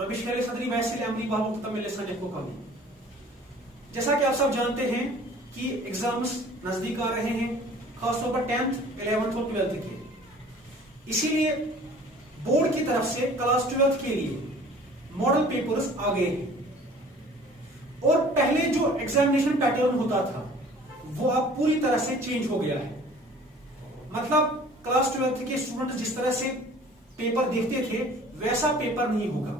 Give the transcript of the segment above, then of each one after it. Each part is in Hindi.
रबिश खेले सदरी वैसे अमरी बाबू तमिल लिसाने को कमी। जैसा कि आप सब जानते हैं कि एग्जाम्स नजदीक आ रहे हैं, खासतौर पर 10th, 11th और 12th के। इसीलिए बोर्ड की तरफ से क्लास 12th के लिए मॉडल पेपर्स आ गए हैं और पहले जो एग्जामिनेशन पैटर्न होता था वो अब पूरी तरह से चेंज हो गया है। मतलब क्लास 12th के स्टूडेंट जिस तरह से पेपर देखते थे वैसा पेपर नहीं होगा।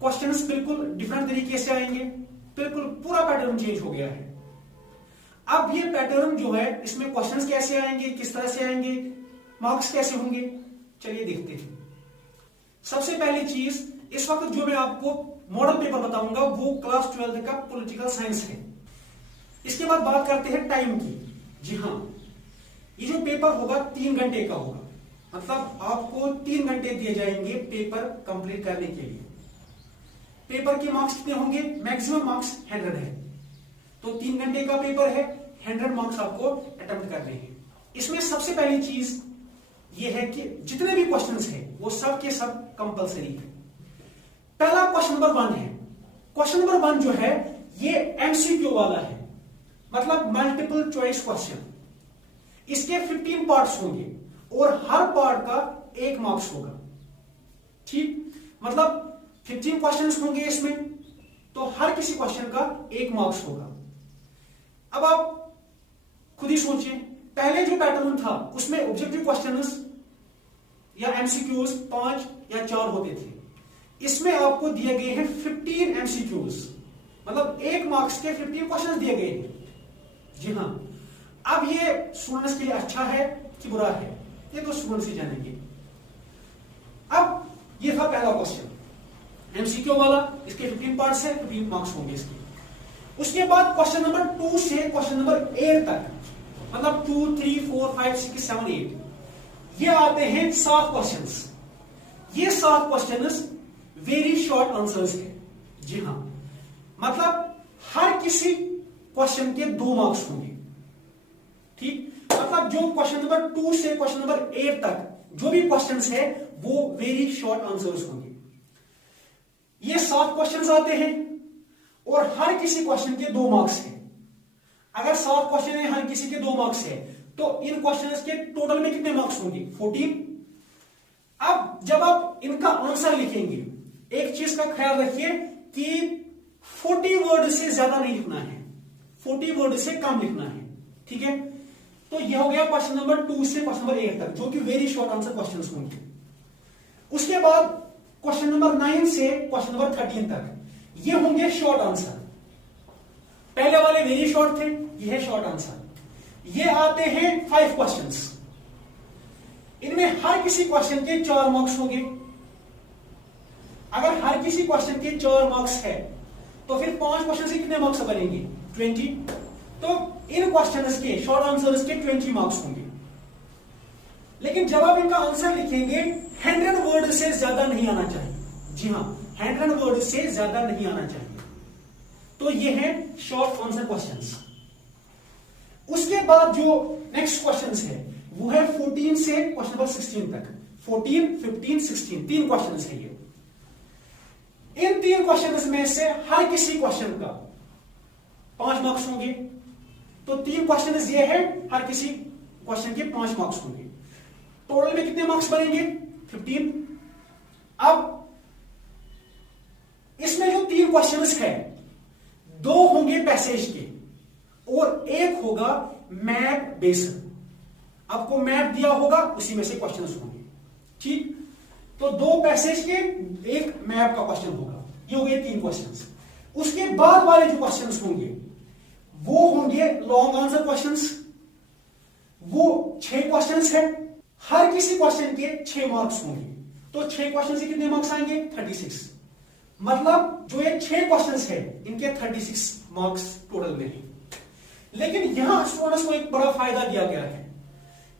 क्वेश्चंस बिल्कुल डिफरेंट तरीके से आएंगे, बिल्कुल पूरा पैटर्न चेंज हो गया है। अब ये पैटर्न जो है इसमें क्वेश्चंस कैसे आएंगे, किस तरह से आएंगे, मार्क्स कैसे होंगे, चलिए देखते हैं। सबसे पहली चीज इस वक्त जो मैं आपको मॉडल पेपर बताऊंगा वो क्लास 12th का पॉलिटिकल साइंस है। इसके बाद बात करते हैं टाइम की। जी हाँ, ये जो पेपर होगा 3 घंटे का होगा, मतलब आपको 3 घंटे दिए जाएंगे पेपर कंप्लीट करने के लिए। पेपर के मार्क्स कितने होंगे? मैक्सिमम मार्क्स 100 है, तो 3 घंटे का पेपर है, 100 मार्क्स आपको अटेम्प्ट करने हैं। इसमें सबसे पहली चीज ये है कि जितने भी क्वेश्चंस हैं वो सब के सब कंपलसरी है। पहला क्वेश्चन नंबर 1 है। क्वेश्चन नंबर 1 जो है ये एमसीक्यू वाला है, मतलब मल्टीपल चॉइस क्वेश्चन। इसके 15 पार्ट्स होंगे और हर पार्ट का 1 मार्क्स होगा। ठीक, मतलब 15 क्वेश्चंस होंगे इसमें, तो हर किसी क्वेश्चन का 1 मार्क्स होगा। अब आप खुद ही सोचिए, पहले जो पैटर्न था उसमें ऑब्जेक्टिव क्वेश्चंस या एमसीक्यूज 5 या 4 होते थे। इसमें आपको दिए गए हैं 15 एमसीक्यूज, मतलब 1 मार्क्स के 15 क्वेश्चन दिए गए हैं। जी हाँ, अब ये स्टूडेंट्स के लिए अच्छा है कि बुरा है ये तो स्टूडेंट्स ही जानेंगे। अब ये था पहला क्वेश्चन एमसीक्यू वाला, इसके 15 पार्ट्स है, 15 मार्क्स होंगे इसके। उसके बाद क्वेश्चन नंबर 2 से क्वेश्चन नंबर 8 तक, मतलब 2, 3, 4, 5, 6, 7, 8 ये आते हैं 7 क्वेश्चंस। ये 7 क्वेश्चंस वेरी शॉर्ट आंसर्स है। जी हाँ, मतलब हर किसी क्वेश्चन के 2 मार्क्स होंगे। ठीक, मतलब जो क्वेश्चन नंबर 2 से क्वेश्चन नंबर 8 तक जो भी क्वेश्चंस है वो वेरी शॉर्ट आंसर्स होंगे। ये 7 क्वेश्चंस आते हैं और हर किसी क्वेश्चन के 2 मार्क्स हैं। अगर 7 क्वेश्चन है, हर किसी के 2 मार्क्स है, तो इन क्वेश्चंस के टोटल में कितने मार्क्स होंगे? 14। अब जब आप इनका आंसर लिखेंगे एक चीज का ख्याल रखिए कि 40 वर्ड से ज्यादा नहीं लिखना है, 40 वर्ड से कम लिखना है। ठीक है, तो यह हो गया क्वेश्चन नंबर 2 से क्वेश्चन नंबर 8 तक, जो कि वेरी शॉर्ट आंसर क्वेश्चंस होंगे। उसके बाद क्वेश्चन नंबर 9 से क्वेश्चन नंबर 13 तक ये होंगे शॉर्ट आंसर। पहले वाले वेरी शॉर्ट थे, ये है शॉर्ट आंसर। ये आते हैं 5 क्वेश्चंस। इनमें हर किसी क्वेश्चन के 4 मार्क्स होंगे। अगर हर किसी क्वेश्चन के 4 मार्क्स है तो फिर 5 क्वेश्चन से कितने मार्क्स बनेंगे? 20। तो इन क्वेश्चंस के शॉर्ट आंसर्स के 20 मार्क्स होंगे। लेकिन जब आप इनका आंसर लिखेंगे 100 वर्ड से ज्यादा नहीं आना चाहिए। जी हाँ, 100 वर्ड से ज्यादा नहीं आना चाहिए। तो ये है शॉर्ट आंसर क्वेश्चंस। उसके बाद जो नेक्स्ट क्वेश्चंस है वो है 14 से क्वेश्चन नंबर 16 तक। 14, 15, 16 3 क्वेश्चंस है ये। इन 3 क्वेश्चंस में से हर किसी क्वेश्चन का 5 मार्क्स होंगे। तो 3 क्वेश्चंस ये है, हर किसी क्वेश्चन के 5 मार्क्स होंगे। टोटल में कितने मार्क्स बनेंगे? 15। अब इसमें जो 3 क्वेश्चंस है 2 होंगे पैसेज के और 1 होगा मैप बेस्ड। आपको मैप दिया होगा, उसी में से क्वेश्चंस होंगे। ठीक, तो 2 पैसेज के 1 मैप का क्वेश्चन होगा। ये हो गए 3 क्वेश्चंस। उसके बाद वाले जो क्वेश्चंस होंगे वो होंगे लॉन्ग आंसर क्वेश्चंस। वो 6 क्वेश्चंस है, हर किसी क्वेश्चन के 6 मार्क्स होंगे। तो 6 क्वेश्चन से कितने मार्क्स आएंगे? 36। मतलब जो ये 6 क्वेश्चंस है इनके 36 मार्क्स टोटल में है। लेकिन यहां स्टूडेंट्स को एक बड़ा फायदा दिया गया है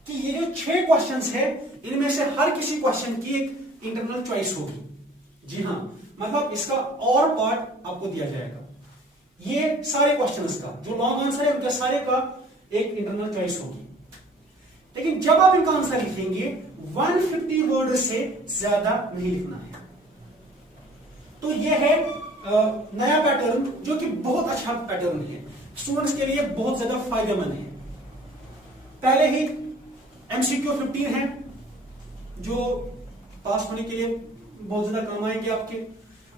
कि ये जो 6 क्वेश्चंस है इनमें से हर किसी क्वेश्चन की एक इंटरनल चॉइस होगी। जी हाँ, मतलब इसका और पार्ट आपको दिया जाएगा। ये सारे क्वेश्चंस का जो लॉन्ग आंसर है उनका सारे का एक इंटरनल चॉइस होगी। लेकिन जब आप इनका आंसर लिखेंगे 150 वर्ड से ज्यादा नहीं लिखना है। तो ये है नया पैटर्न जो कि बहुत अच्छा पैटर्न है, स्टूडेंट्स के लिए बहुत ज्यादा फायदेमंद है। पहले ही MCQ 15 है जो पास होने के लिए बहुत ज्यादा काम आएंगे आपके।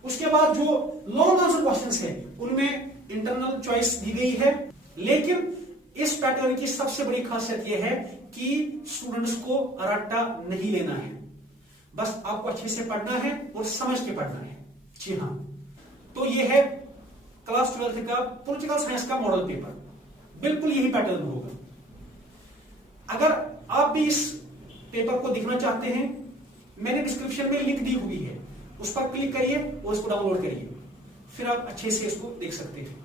उसके बाद जो लॉन्ग आंसर क्वेश्चंस है उनमें इंटरनल चॉइस दी गई है, लेकिन इस पैटर्न की सबसे बड़ी खासियत यह है कि स्टूडेंट्स को रट्टा नहीं लेना है, बस आपको अच्छे से पढ़ना है और समझ के पढ़ना है। जी हाँ, तो ये है क्लास 12th का पॉलिटिकल साइंस का मॉडल पेपर, बिल्कुल यही पैटर्न होगा। अगर आप भी इस पेपर को देखना चाहते हैं, मैंने डिस्क्रिप्शन में लिंक दी हुई है, उस पर क्लिक करिए और इसको डाउनलोड करिए, फिर आप अच्छे से इसको देख सकते हैं।